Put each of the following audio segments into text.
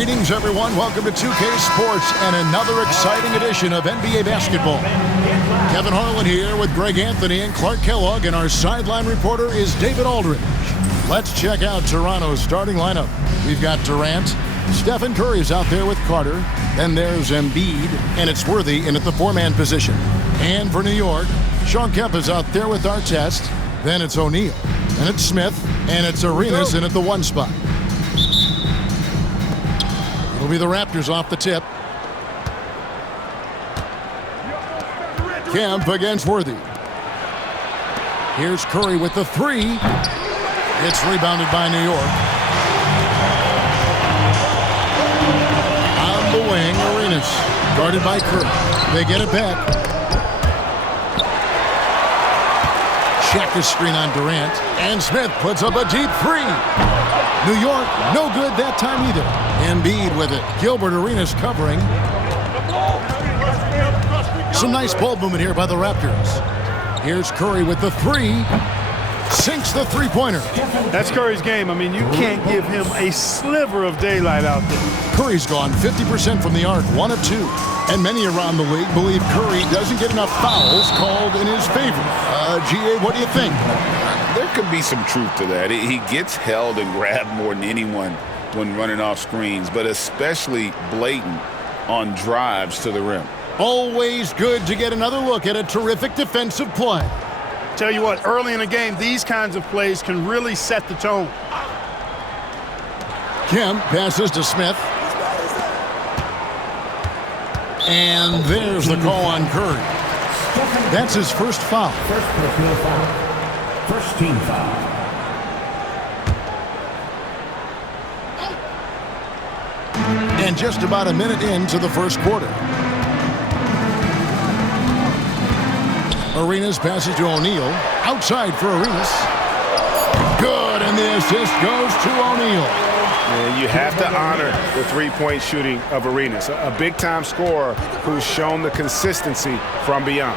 Greetings, everyone. Welcome to 2K Sports and another exciting edition of NBA basketball. Kevin Harlan here with Greg Anthony and Clark Kellogg, and our sideline reporter is David Aldridge. Let's check out Toronto's starting lineup. We've got Durant. Stephen Curry's out there with Carter. Then there's Embiid, and it's Worthy in at the four-man position. And for New York, Sean Kemp is out there with Artest. Then it's O'Neal. And it's Smith. And it's Arenas in at the one spot. It'll be the Raptors off the tip. Kemp against Worthy. Here's Curry with the three. It's rebounded by New York. On the wing, Arenas. Guarded by Curry. They get it back. Shaq is screen on Durant. And Smith puts up a deep three. New York, no good that time either. Embiid with it. Gilbert Arenas covering. Some nice ball movement here by the Raptors. Here's Curry with the three. Sinks the three-pointer. That's Curry's game. I mean, you can't give him a sliver of daylight out there. Curry's gone 50% from the arc, 1 of 2. And many around the league believe Curry doesn't get enough fouls called in his favor. G.A., what do you think? There could be some truth to that. He gets held and grabbed more than anyone when running off screens, but especially blatant on drives to the rim. Always good to get another look at a terrific defensive play. Tell you what, early in the game, these kinds of plays can really set the tone. Kemp passes to Smith. And there's the call on Curry. That's his first foul. First personal foul. First team foul. And just about a minute into the first quarter. Arenas passes to O'Neal. Outside for Arenas. Good, and the assist goes to O'Neal. And you have to honor the three-point shooting of Arenas, a big-time scorer who's shown the consistency from beyond.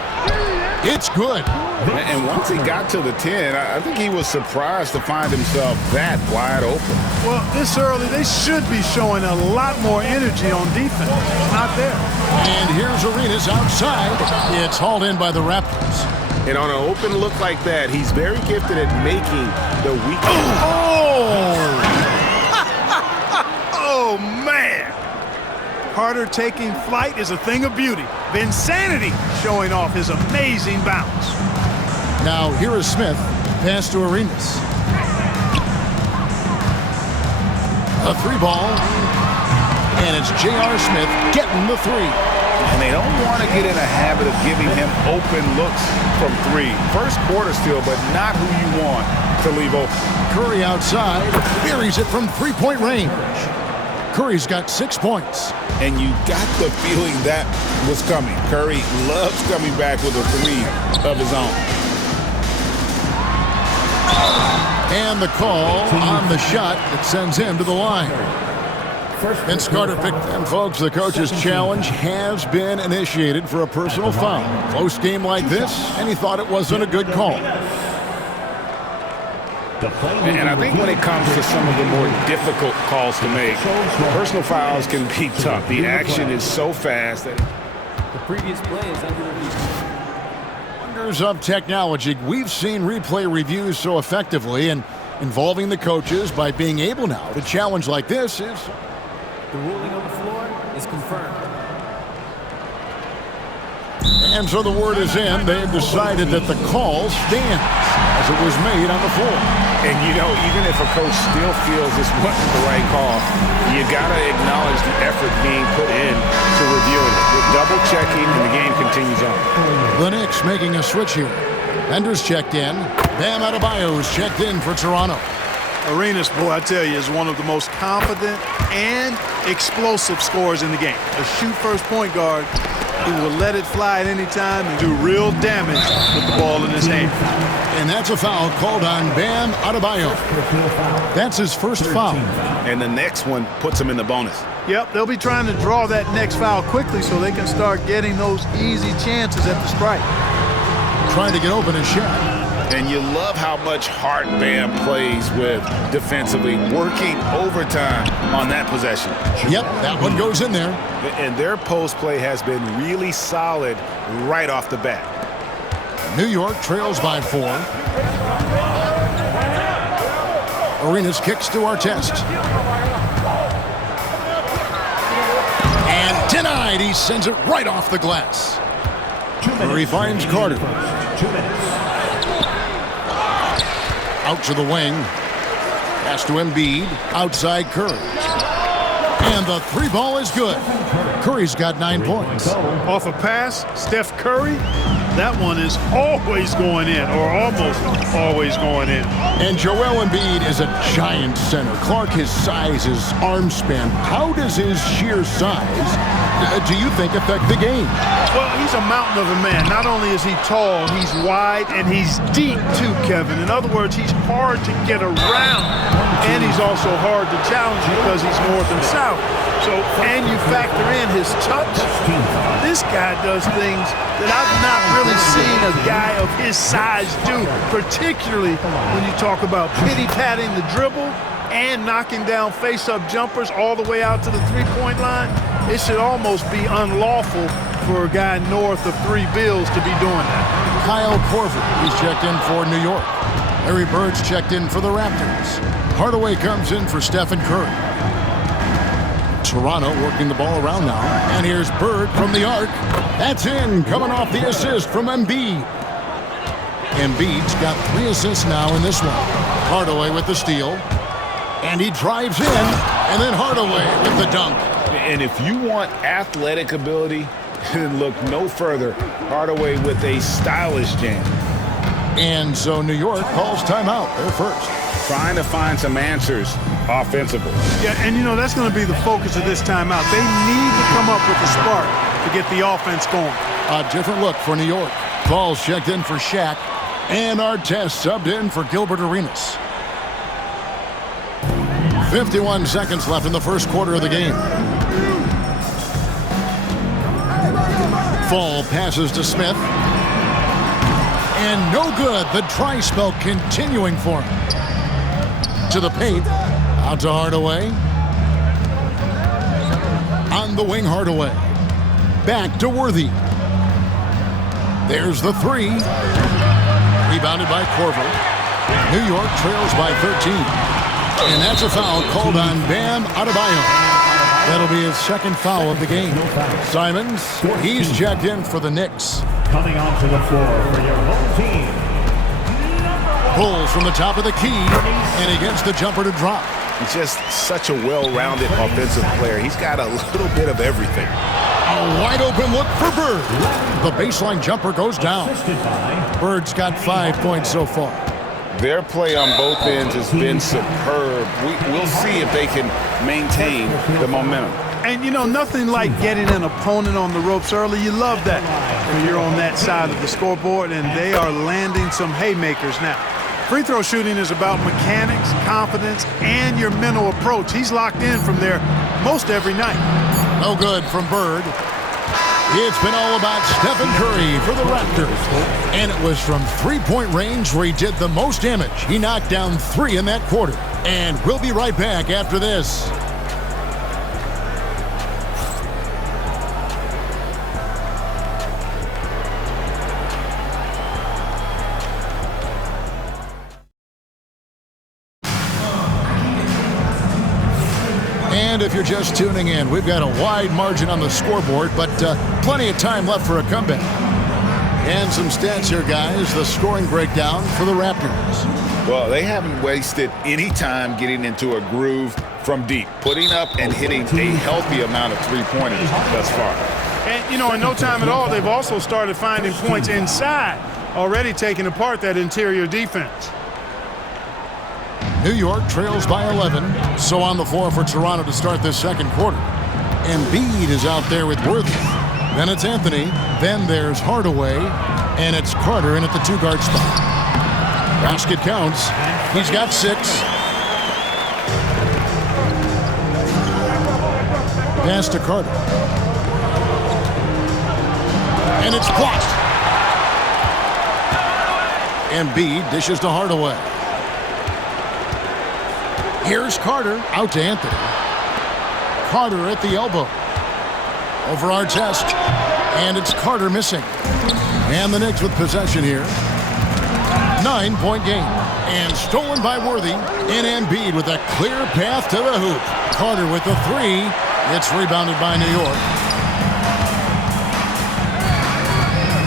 It's good. And once he got to the 10, I think he was surprised to find himself that wide open. Well, this early, they should be showing a lot more energy on defense. Not there. And here's Arenas outside. It's hauled in by the Raptors. And on an open look like that, he's very gifted at making the weak. Oh, man. Carter taking flight is a thing of beauty. Vinsanity showing off his amazing bounce. Now here is Smith. Pass to Arenas. A three ball. And it's J.R. Smith getting the three. And they don't want to get in a habit of giving him open looks from three. First quarter still, but not who you want to leave open. Curry outside. Buries it from three-point range. Curry's got 6 points. And you got the feeling that was coming. Curry loves coming back with a three of his own. And the call on the shot that sends him to the line. Vince Carter picked them, folks. The coach's challenge has been initiated for a personal foul. Close game like this, and he thought it wasn't a good call. And I think when it comes to some of the more difficult calls to make, personal fouls can be tough. The action is so fast that the previous play is under review. Wonders of technology. We've seen replay reviews so effectively, and involving the coaches by being able now to challenge like this is... The ruling on the floor is confirmed. And so the word is in. They've decided that the call stands as it was made on the floor. And, you know, even if a coach still feels this wasn't the right call, you got to acknowledge the effort being put in to reviewing it. With double-checking, and the game continues on. The Knicks making a switch here. Bender's checked in. Bam Adebayo's checked in for Toronto. Arenas, boy, I tell you, is one of the most confident and explosive scorers in the game. A shoot-first point guard who will let it fly at any time and do real damage with the ball in his hand. And that's a foul called on Bam Adebayo. That's his first foul. And the next one puts him in the bonus. Yep, they'll be trying to draw that next foul quickly so they can start getting those easy chances at the strike. Trying to get open is Shaq. And you love how much heart Bam plays with defensively, working overtime on that possession. Yep, that one goes in there. And their post play has been really solid right off the bat. New York trails by 4. Arenas kicks to Artest. And denied. He sends it right off the glass. Curry finds Carter. 2 minutes. Out to the wing. Pass to Embiid. Outside Curry. And the 3 ball is good. Curry's got 9 points. Off a pass, Steph Curry, that one is always going in, or almost always going in. And Joel Embiid is a giant center. Clark, his size, his arm span. How does his sheer size, do you think, affect the game? Well, he's a mountain of a man. Not only is he tall, he's wide, and he's deep too, Kevin. In other words, he's hard to get around, and he's also hard to challenge because he's north and south. So, and you factor in his touch, this guy does things that I've not really seen a guy of his size do, particularly when you talk about pity-patting the dribble and knocking down face-up jumpers all the way out to the three-point line. It should almost be unlawful for a guy north of 3 bills to be doing that. Kyle Korver, he's checked in for New York. Larry Bird's checked in for the Raptors. Hardaway comes in for Stephen Curry. Toronto working the ball around now. And here's Bird from the arc. That's in, coming off the assist from Embiid. Embiid's got 3 assists now in this one. Hardaway with the steal. And he drives in, and then Hardaway with the dunk. And if you want athletic ability, then look no further. Hardaway with a stylish jam. And so New York calls timeout. They're first. Trying to find some answers offensively. Yeah, and you know, that's going to be the focus of this timeout. They need to come up with a spark to get the offense going. A different look for New York. Ball's checked in for Shaq. And Artest subbed in for Gilbert Arenas. 51 seconds left in the first quarter of the game. Fall passes to Smith. And no good. The dry spell continuing for him. To the paint. Out to Hardaway. On the wing, Hardaway. Back to Worthy. There's the 3. Rebounded by Korver. New York trails by 13. And that's a foul called on Bam Adebayo. That'll be his second foul of the game. Simons, he's checked in for the Knicks. Coming onto the floor for your home team. Pulls from the top of the key, and he gets the jumper to drop. He's just such a well-rounded offensive player. He's got a little bit of everything. A wide open look for Bird. The baseline jumper goes down. Bird's got 5 points so far. Their play on both ends has been superb. We'll see if they can maintain the momentum. And, you know, nothing like getting an opponent on the ropes early. You love that when you're on that side of the scoreboard, and they are landing some haymakers now. Free throw shooting is about mechanics, confidence, and your mental approach. He's locked in from there most every night. No good from Bird. It's been all about Stephen Curry for the Raptors. And it was from three-point range where he did the most damage. He knocked down 3 in that quarter. And we'll be right back after this. And if you're just tuning in, we've got a wide margin on the scoreboard, but plenty of time left for a comeback. And some stats here, guys. The scoring breakdown for the Raptors. Well, they haven't wasted any time getting into a groove from deep, putting up and hitting a healthy amount of three-pointers thus far. And, you know, in no time at all, they've also started finding points inside, already taking apart that interior defense. New York trails by 11, so on the floor for Toronto to start this second quarter. Embiid is out there with Worthy. Then it's Anthony. Then there's Hardaway. And it's Carter in at the 2-guard spot. Basket counts. He's got 6. Pass to Carter. And it's blocked. Embiid dishes to Hardaway. Here's Carter, out to Anthony. Carter at the elbow. Over Artest, and it's Carter missing. And the Knicks with possession here. 9-point game. And stolen by Worthy. And Embiid with a clear path to the hoop. Carter with the three. It's rebounded by New York.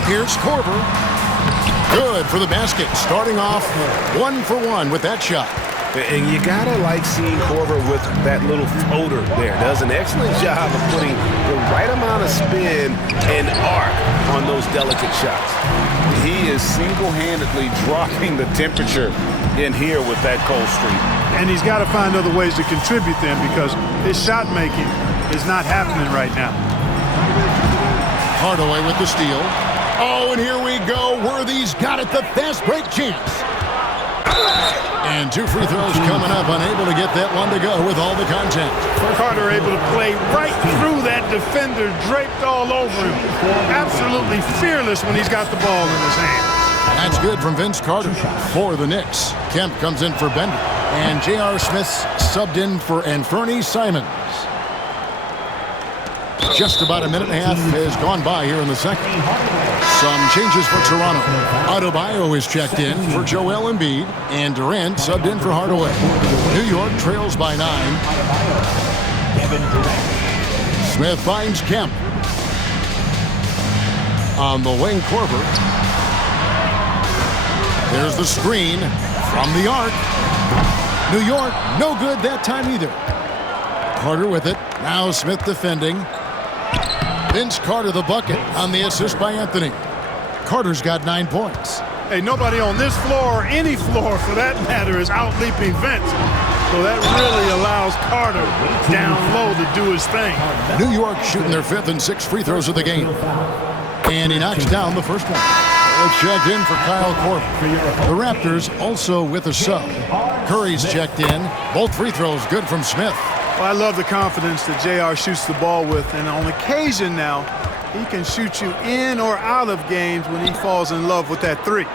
Here's Korver. Good for the basket. Starting off 1 for 1 with that shot. And you gotta like seeing Korver with that little floater there. Does an excellent job of putting the right amount of spin and arc on those delicate shots. He is single-handedly dropping the temperature in here with that cold streak. And he's got to find other ways to contribute then, because his shot making is not happening right now. Hardaway with the steal. Oh, and here we go. Worthy's got it, the fast break chance. And 2 free throws coming up, unable to get that one to go with all the contact. Carter able to play right through that defender, draped all over him. Absolutely fearless when he's got the ball in his hands. That's good from Vince Carter for the Knicks. Kemp comes in for Bender. And J.R. Smith subbed in for Anthony Simons. Just about a minute and a half has gone by here in the second. Some changes for Toronto. Adebayo is checked in for Joel Embiid, and Durant subbed in for Hardaway. New York trails by 9. Smith finds Kemp. On the wing, Korver. There's the screen from the arc. New York, no good that time either. Carter with it. Now Smith defending. Vince Carter the bucket on the assist by Anthony. Carter's got 9 points. Hey, nobody on this floor or any floor for that matter is out-leaping Vince. So that really allows Carter down low to do his thing. New York shooting their 5th and 6th free throws of the game. And he knocks down the first one. It's checked in for Kyle Korver. The Raptors also with a sub. Curry's checked in. Both free throws good from Smith. Well, I love the confidence that JR shoots the ball with, and on occasion now, he can shoot you in or out of games when he falls in love with that three.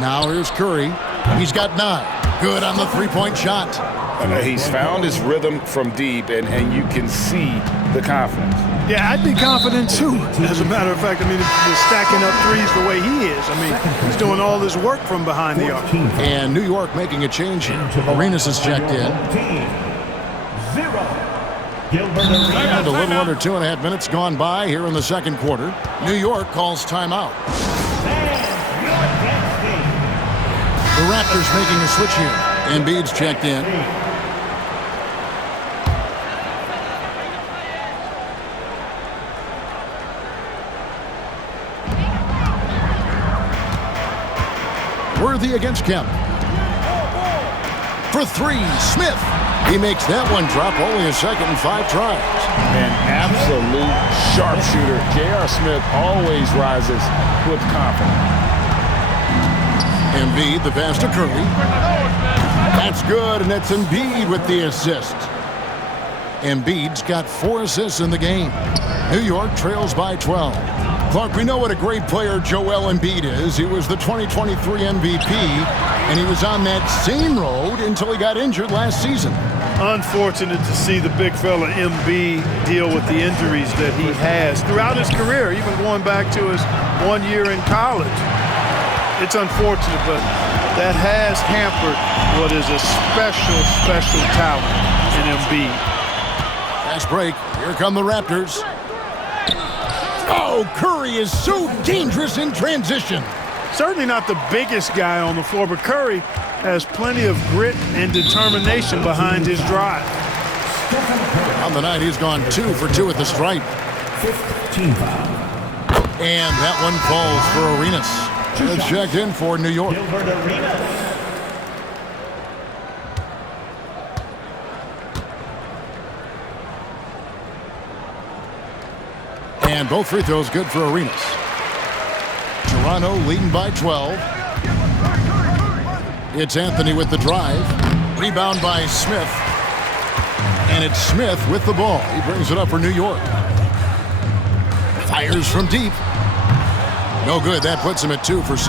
Now here's Curry. He's got 9. Good on the three-point shot. He's found his rhythm from deep, and you can see the confidence. Yeah, I'd be confident too. As a matter of fact, I mean, just stacking up threes the way he is. I mean, he's doing all this work from behind the arc. And New York making a change here. Arenas is checked in. And a little under 2.5 minutes gone by here in the second quarter. New York calls timeout. The Raptors making a switch here. Embiid's checked in. Worthy against Kemp. For 3, Smith. He makes that one drop, only a second and 5 tries. An absolute sharpshooter. J.R. Smith always rises with confidence. Embiid, the pass to Curry. That's good, and it's Embiid with the assist. Embiid's got 4 assists in the game. New York trails by 12. Clark, we know what a great player Joel Embiid is. He was the 2023 MVP, and he was on that same road until he got injured last season. Unfortunate to see the big fella Embiid deal with the injuries that he has throughout his career, even going back to his 1 year in college. It's unfortunate, but that has hampered what is a special talent in Embiid. Fast break. Here come the Raptors. Oh, Curry is so dangerous in transition. Certainly not the biggest guy on the floor, but Curry has plenty of grit and determination behind his drive. On the night, he's gone 2 for 2 at the stripe. And that one falls for Arenas. It's checked in for New York. And both free throws good for Arenas. Toronto leading by 12. It's Anthony with the drive. Rebound by Smith. And it's Smith with the ball. He brings it up for New York. Fires from deep. No good. That puts him at 2 for 6.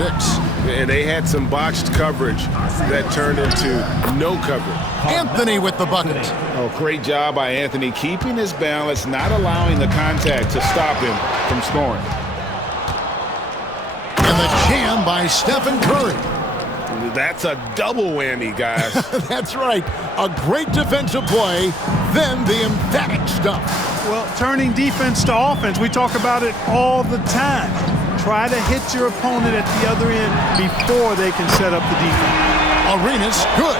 And they had some botched coverage that turned into no coverage. Anthony with the bucket. Oh, great job by Anthony, keeping his balance, not allowing the contact to stop him from scoring. And the jam by Stephen Curry. That's a double whammy, guys. That's right. A great defensive play, then the emphatic stuff. Well, turning defense to offense, we talk about it all the time. Try to hit your opponent at the other end before they can set up the defense. Arenas, good.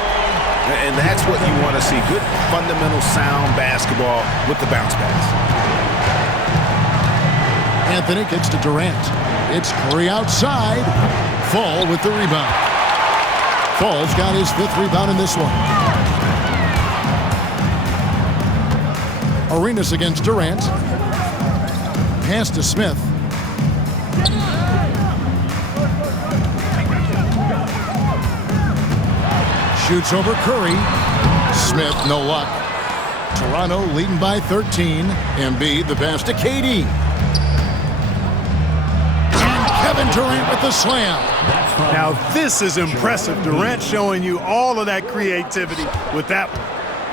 And that's what you want to see. Good, fundamental, sound basketball with the bounce pass. Anthony kicks to Durant. It's Curry outside. Fall with the rebound. Fall's got his 5th rebound in this one. Arenas against Durant. Pass to Smith. Shoots over Curry. Smith, no luck. Toronto leading by 13. Embiid, the pass to KD. And Kevin Durant with the slam. Now this is impressive. Durant showing you all of that creativity with that one.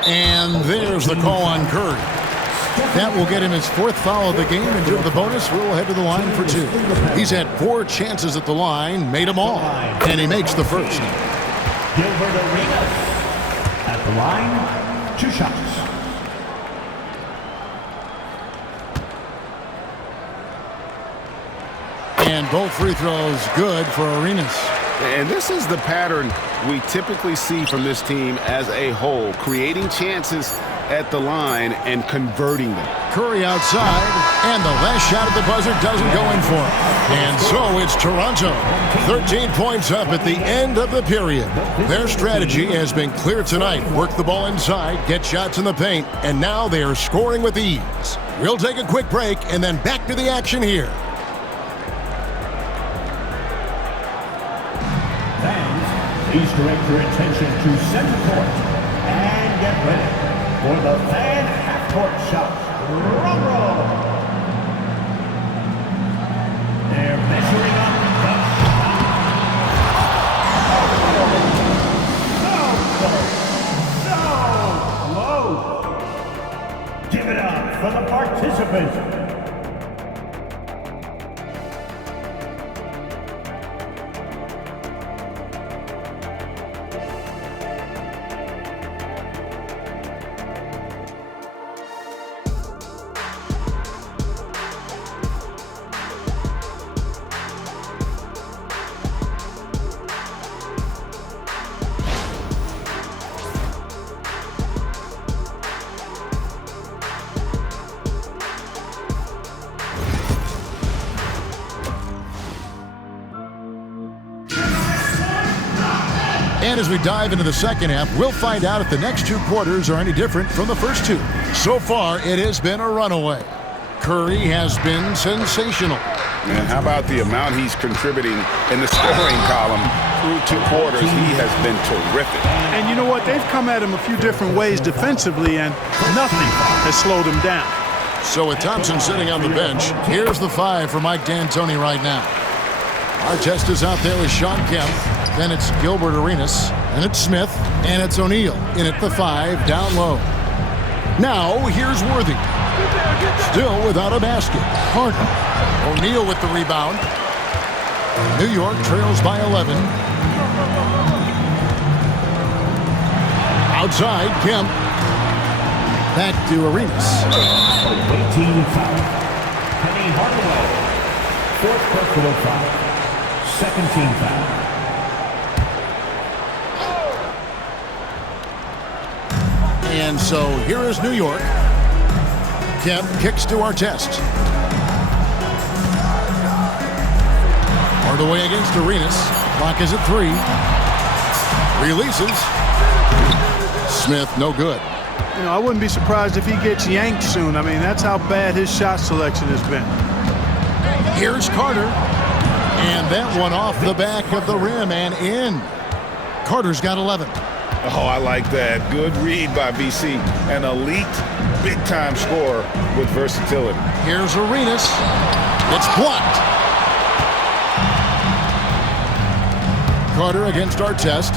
And there's the call on Curry. That will get him his 4th foul of the game, and due to the bonus, we'll head to the line for 2. He's had 4 chances at the line, made them all, and he makes the first. Gilbert Arenas at the line, 2 shots. And both free throws good for Arenas. And this is the pattern we typically see from this team as a whole, creating chances at the line and converting them. Curry outside, and the last shot at the buzzer doesn't go in for him. And so it's Toronto, 13 points up at the end of the period. Their strategy has been clear tonight. Work the ball inside, get shots in the paint, and now they are scoring with ease. We'll take a quick break and then back to the action here. Please direct your attention to center court and get ready for the fan half-court shot. Drum roll. They're measuring up the shot. So give it up for the participants. And as we dive into the second half, we'll find out if the next 2 quarters are any different from the first 2. So far, it has been a runaway. Curry has been sensational. And how about the amount he's contributing in the scoring column through 2 quarters? He has been terrific. And you know what? They've come at him a few different ways defensively, and nothing has slowed him down. So with Thompson sitting on the bench, here's the 5 for Mike D'Antoni right now. Artest is out there with Sean Kemp. Then it's Gilbert Arenas, and it's Smith, and it's O'Neal in at the 5, down low. Now, here's Worthy. Still without a basket. Carter. O'Neal with the rebound. New York trails by 11. Outside, Kemp. Back to Arenas. Team foul. Penny Hardaway. 4th personal foul. 2nd team foul. And so here is New York. Kemp kicks to Artest. Hardaway against Arenas. Clock is at 3. Releases. Smith, no good. You know, I wouldn't be surprised if he gets yanked soon. I mean, that's how bad his shot selection has been. Here's Carter. And that one off the back of the rim and in. Carter's got 11. Oh, I like that. Good read by BC. An elite, big-time scorer with versatility. Here's Arenas. It's blocked. Carter against Artest.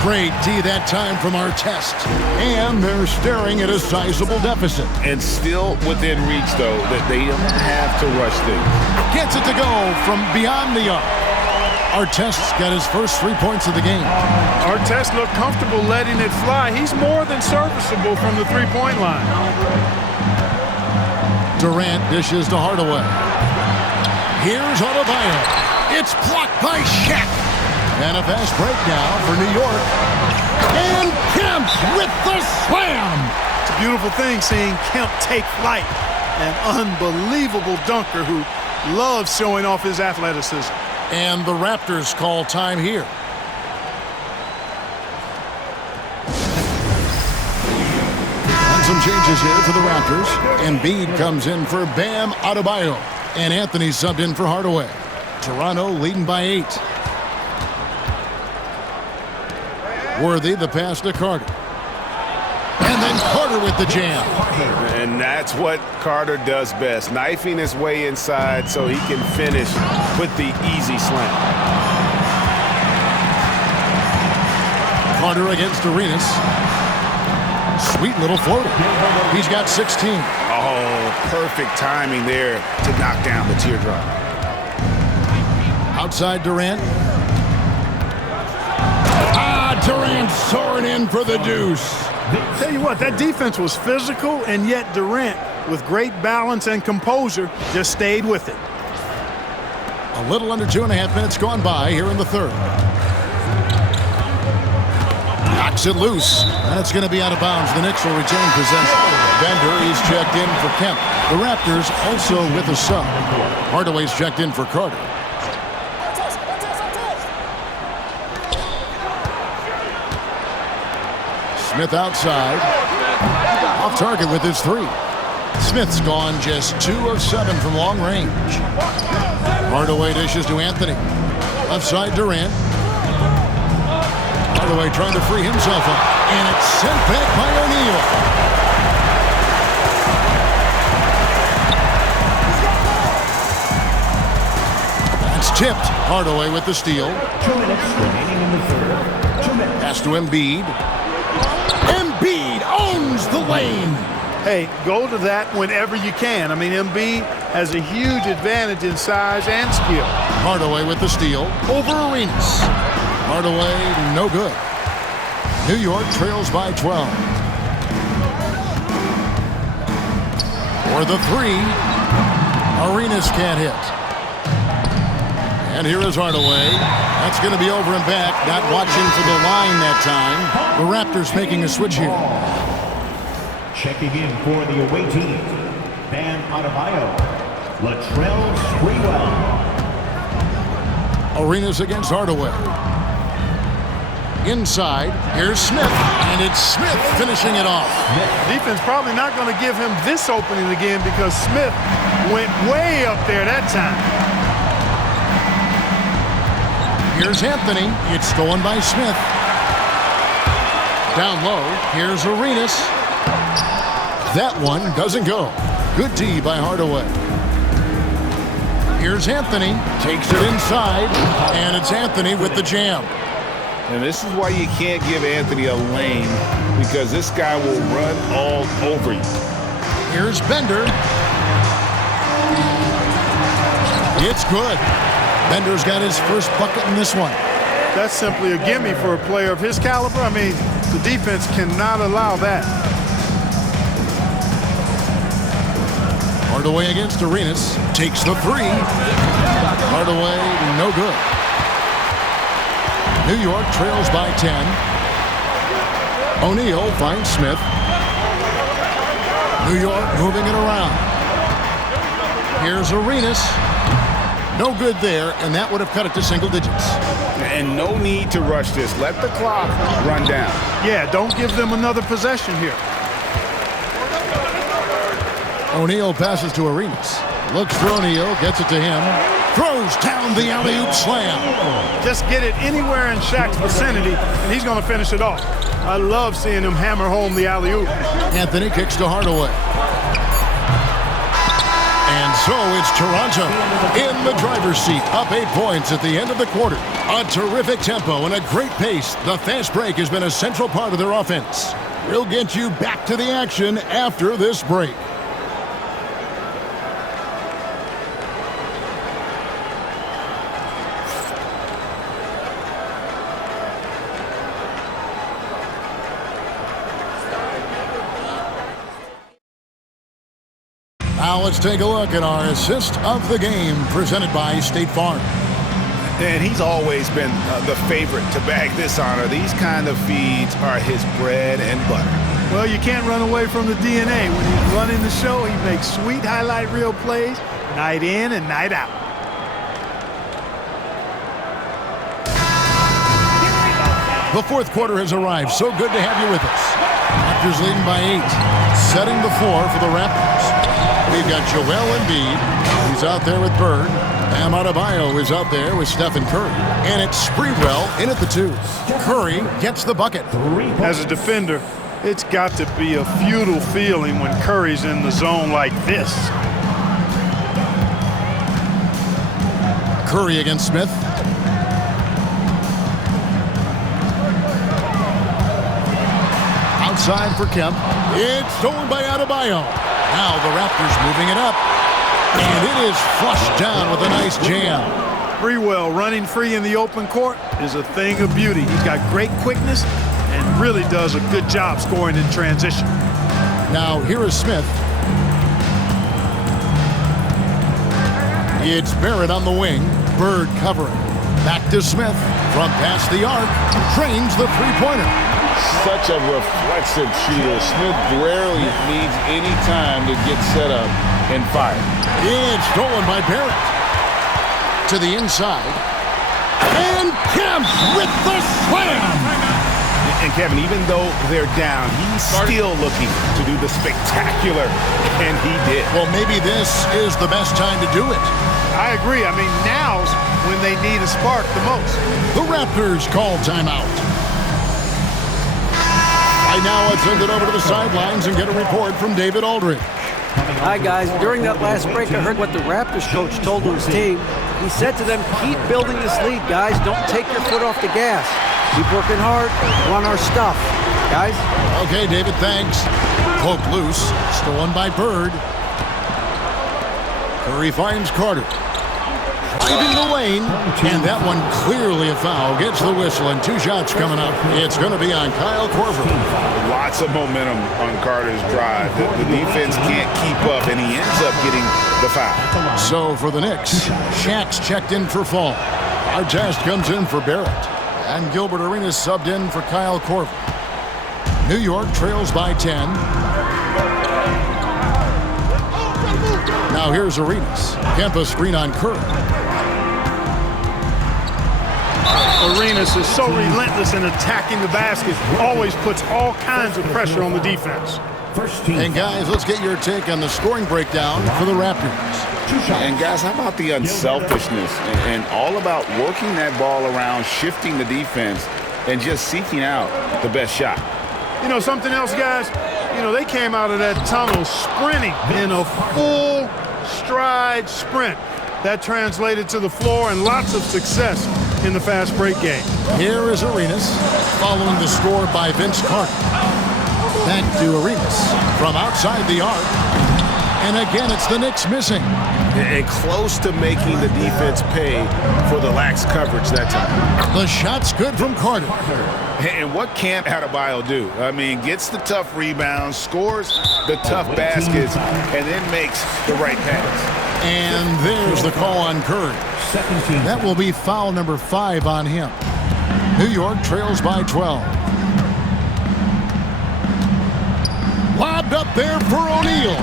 Great D that time from Artest. And they're staring at a sizable deficit. And still within reach, though, that they don't have to rush things. Gets it to go from beyond the arc. Artest's got his first 3 points of the game. Artest looked comfortable letting it fly. He's more than serviceable from the three-point line. Durant dishes to Hardaway. Here's Adebayo. It's blocked by Shaq. And a fast break now for New York. And Kemp with the slam. It's a beautiful thing seeing Kemp take flight. An unbelievable dunker who loves showing off his athleticism. And the Raptors call time here. And some changes here for the Raptors. Embiid comes in for Bam Adebayo. And Anthony subbed in for Hardaway. Toronto leading by 8. Worthy the pass to Carter. And then Carter with the jam. And that's what Carter does best, knifing his way inside so he can finish with the easy slam. Carter against Arenas. Sweet little floater. He's got 16. Oh, perfect timing there to knock down the teardrop. Outside Durant. Durant soaring in for the deuce. Tell you what, that defense was physical, and yet Durant, with great balance and composure, just stayed with it. A little under 2.5 minutes gone by here in the third. Knocks it loose, and it's going to be out of bounds. The Knicks will retain possession. Bender is checked in for Kemp. The Raptors also with a sub. Hardaway's checked in for Carter. Smith outside. Off target with his 3. Smith's gone just 2 of 7 from long range. Hardaway dishes to Anthony. Left side Durant. Hardaway trying to free himself up. And it's sent back by O'Neal. That's tipped. Hardaway with the steal. 2 minutes remaining in the third. 2 minutes. Pass to Embiid. Embiid owns the lane. Hey, go to that whenever you can. I mean, Embiid has a huge advantage in size and skill. Hardaway with the steal over Arenas. Hardaway, no good. New York trails by 12. For the 3. Arenas can't hit. And here is Hardaway. That's going to be over and back. Not watching for the line that time. The Raptors making a switch here. Checking in for the away team, Bam Adebayo, Latrell Sprewell. Arenas against Hardaway. Inside, here's Smith, and it's Smith finishing it off. Defense probably not going to give him this opening again because Smith went way up there that time. Here's Anthony. It's stolen by Smith. Down low, here's Arenas. That one doesn't go. Good D by Hardaway. Here's Anthony. Takes it inside, and it's Anthony with the jam. And this is why you can't give Anthony a lane, because this guy will run all over you. Here's Bender. It's good. Bender's got his first bucket in this one. That's simply a gimme for a player of his caliber. I mean, the defense cannot allow that. Hardaway against Arenas. Takes the 3. Hardaway, no good. New York trails by 10. O'Neal finds Smith. New York moving it around. Here's Arenas. No good there, and that would have cut it to single digits. And no need to rush this. Let the clock run down. Yeah, don't give them another possession here. O'Neal passes to Arenas. Looks for O'Neal, gets it to him. Throws down the alley-oop slam. Just get it anywhere in Shaq's vicinity, and he's going to finish it off. I love seeing him hammer home the alley-oop. Anthony kicks to Hardaway. And So it's Toronto in the driver's seat, up 8 points at the end of the quarter. A terrific tempo and a great pace. The fast break has been a central part of their offense. We'll get you back to the action after this break. Now let's take a look at our assist of the game presented by State Farm. And he's always been the favorite to bag this honor. These kind of feeds are his bread and butter. Well, you can't run away from the DNA. When he's running the show, he makes sweet highlight reel plays night in and night out. The fourth quarter has arrived. So good to have you with us. Raptors leading by 8. Setting the floor for the Raptors. We've got Joel Embiid. He's out there with Bird. Bam Adebayo is out there with Stephen Curry. And it's Sprewell in at the 2. Curry gets the bucket. As a defender, it's got to be a futile feeling when Curry's in the zone like this. Curry against Smith. Outside for Kemp. It's stolen by Adebayo. Now the Raptors moving it up. And it is flushed down with a nice jam. Sprewell running free in the open court is a thing of beauty. He's got great quickness and really does a good job scoring in transition. Now here is Smith. It's Barrett on the wing. Bird covering. Back to Smith. From past the arc. Trains the three-pointer. Such a reflexive shooter. Smith rarely needs any time to get set up and fire. It's stolen by Barrett. To the inside. And Kemp with the slam! And Kevin, even though they're down, he's still looking to do the spectacular, and he did. Well, maybe this is the best time to do it. I agree. I mean, now's when they need a spark the most. The Raptors call timeout. Right now, let's send it over to the sidelines and get a report from David Aldridge. Hi, guys. During that last break, I heard what the Raptors coach told his team. He said to them, keep building this lead, guys. Don't take your foot off the gas. Keep working hard. Run our stuff, guys. Okay, David, thanks. Poke loose. Stolen by Bird. Curry finds Carter. Driving the lane. And that one clearly a foul. Gets the whistle and 2 shots coming up. It's going to be on Kyle Korver. Lots of momentum on Carter's drive. The defense can't keep up, and he ends up getting the foul. So for the Knicks, Shaq's checked in for Fall. Artest comes in for Barrett. And Gilbert Arenas subbed in for Kyle Korver. New York trails by 10. Now here's Arenas. Kempa screen on Curry. Arenas is so relentless in attacking the basket. Always puts all kinds of pressure on the defense. And guys, let's get your take on the scoring breakdown for the Raptors. And guys, how about the unselfishness and all about working that ball around, shifting the defense, and just seeking out the best shot? You know, something else, guys? You know, they came out of that tunnel sprinting in a full stride sprint. That translated to the floor and lots of success in the fast break game. Here is Arenas following the score by Vince Carter. Back to Arenas from outside the arc. And again, it's the Knicks missing. And close to making the defense pay for the lax coverage that time. The shot's good from Carter. And what can't Adebayo do? I mean, gets the tough rebounds, scores the tough baskets, and then makes the right pass. And there's the call on Curry. That will be foul number 5 on him. New York trails by 12. Lobbed up there for O'Neal.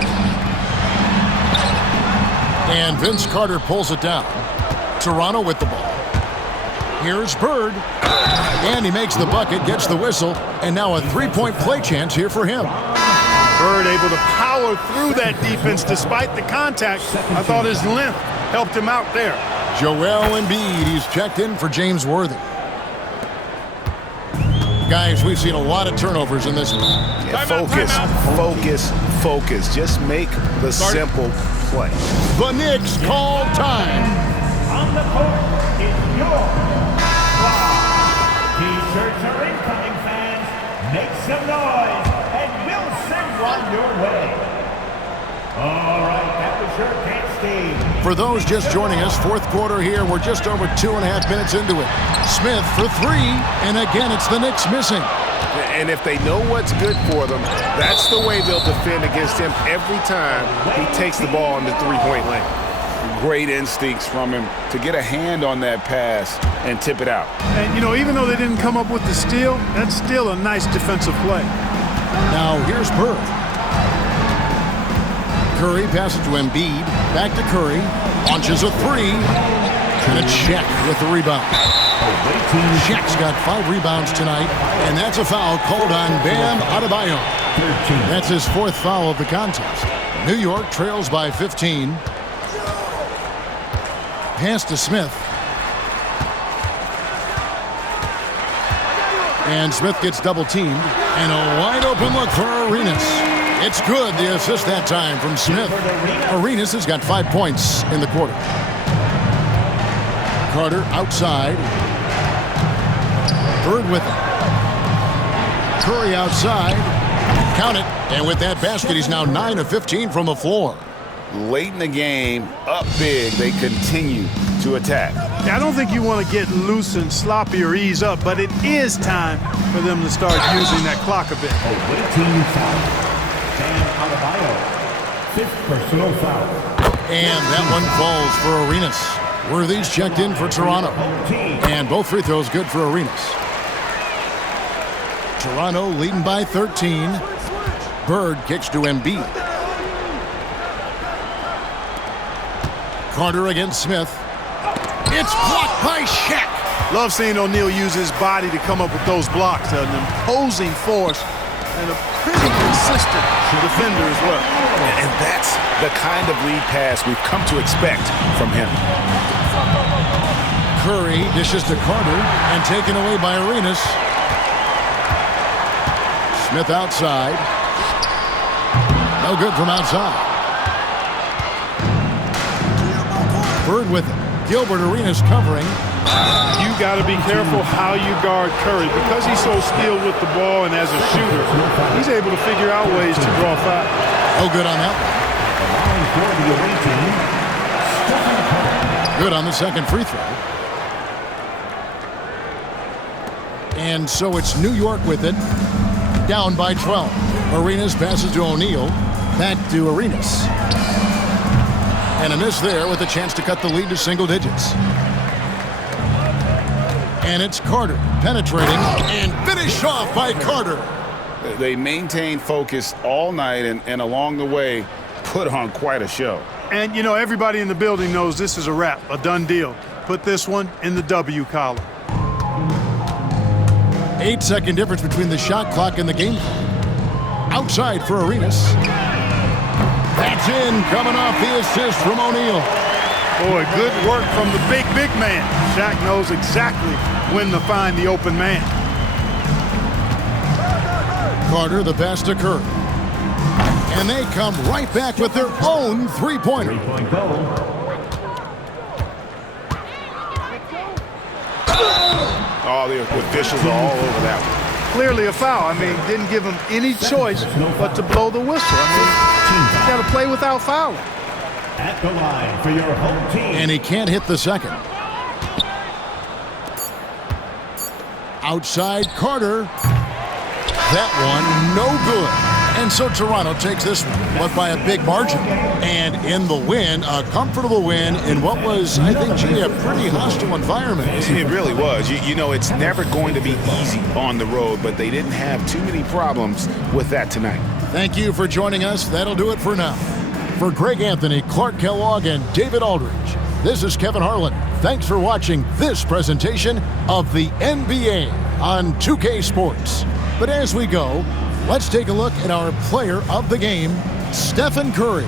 And Vince Carter pulls it down. Toronto with the ball. Here's Bird. And he makes the bucket, gets the whistle, and now a 3-point play chance here for him. Bird able to power through that defense despite the contact. I thought his length helped him out there. Joel Embiid, he's checked in for James Worthy. Guys, we've seen a lot of turnovers in this one. Yeah, focus. Just make the simple play. The Knicks call time. On the court is your squad. T-shirts are incoming, fans. Make some noise, and we'll send one your way. All right, that was your dance, Steve. For those just joining us, fourth quarter here. We're just over 2.5 minutes into it. Smith for three, and again, it's the Knicks missing. And if they know what's good for them, that's the way they'll defend against him every time he takes the ball in the three-point lane. Great instincts from him to get a hand on that pass and tip it out. And, you know, even though they didn't come up with the steal, that's still a nice defensive play. Now here's Bird. Curry passes to Embiid. Back to Curry. Launches a three. And it's Shaq with the rebound. Shaq's got 5 rebounds tonight, and that's a foul called on Bam Adebayo. That's his 4th foul of the contest. New York trails by 15. Pass to Smith. And Smith gets double-teamed. And a wide-open look for Arenas. It's good, the assist that time from Smith. Arenas has got 5 points in the quarter. Carter outside. Bird with it. Curry outside. Count it. And with that basket, he's now 9 of 15 from the floor. Late in the game, up big, they continue to attack. I don't think you want to get loose and sloppy or ease up, but it is time for them to start using that clock a bit. A waiting foul. Bam Adebayo. 5th personal foul. And that one falls for Arenas. Worthy's checked in for Toronto. And both free throws good for Arenas. Toronto leading by 13. Bird kicks to Embiid. Carter against Smith. It's blocked by Shaq. Love seeing O'Neal use his body to come up with those blocks. An imposing force and a pretty consistent defender as well. And that's the kind of lead pass we've come to expect from him. Curry dishes to Carter and taken away by Arenas. Smith outside. No good from outside. Bird with it. Gilbert Arenas covering. You got to be careful how you guard Curry. Because he's so skilled with the ball and as a shooter, he's able to figure out ways to draw foul. No good on that one. Good on the second free throw. And so it's New York with it. Down by 12. Arenas passes to O'Neal. Back to Arenas. And a miss there with a chance to cut the lead to single digits. And it's Carter penetrating and finished off by Carter. They maintained focus all night and along the way put on quite a show. And, you know, everybody in the building knows this is a wrap, a done deal. Put this one in the W column. 8-second difference between the shot clock and the game clock. Outside for Arenas. That's in, coming off the assist from O'Neal. Boy, good work from the big man. Shaq knows exactly when to find the open man. Carter, the pass to Curry. And they come right back with their own three-pointer. Three-point goal. Oh, the officials are all over that one. Clearly a foul. I mean, didn't give him any choice but to blow the whistle. I mean, you got to play without fouling. At the line for your home team. And he can't hit the second. Outside Carter. That one, no good. And so Toronto takes this one, but by a big margin. And in the win, a comfortable win in what was, I think, a pretty hostile environment. It really was. You know, it's never going to be easy on the road, but they didn't have too many problems with that tonight. Thank you for joining us. That'll do it for now. For Greg Anthony, Clark Kellogg, and David Aldridge, this is Kevin Harlan. Thanks for watching this presentation of the NBA on 2K Sports. But as we go, let's take a look at our player of the game, Stephen Curry.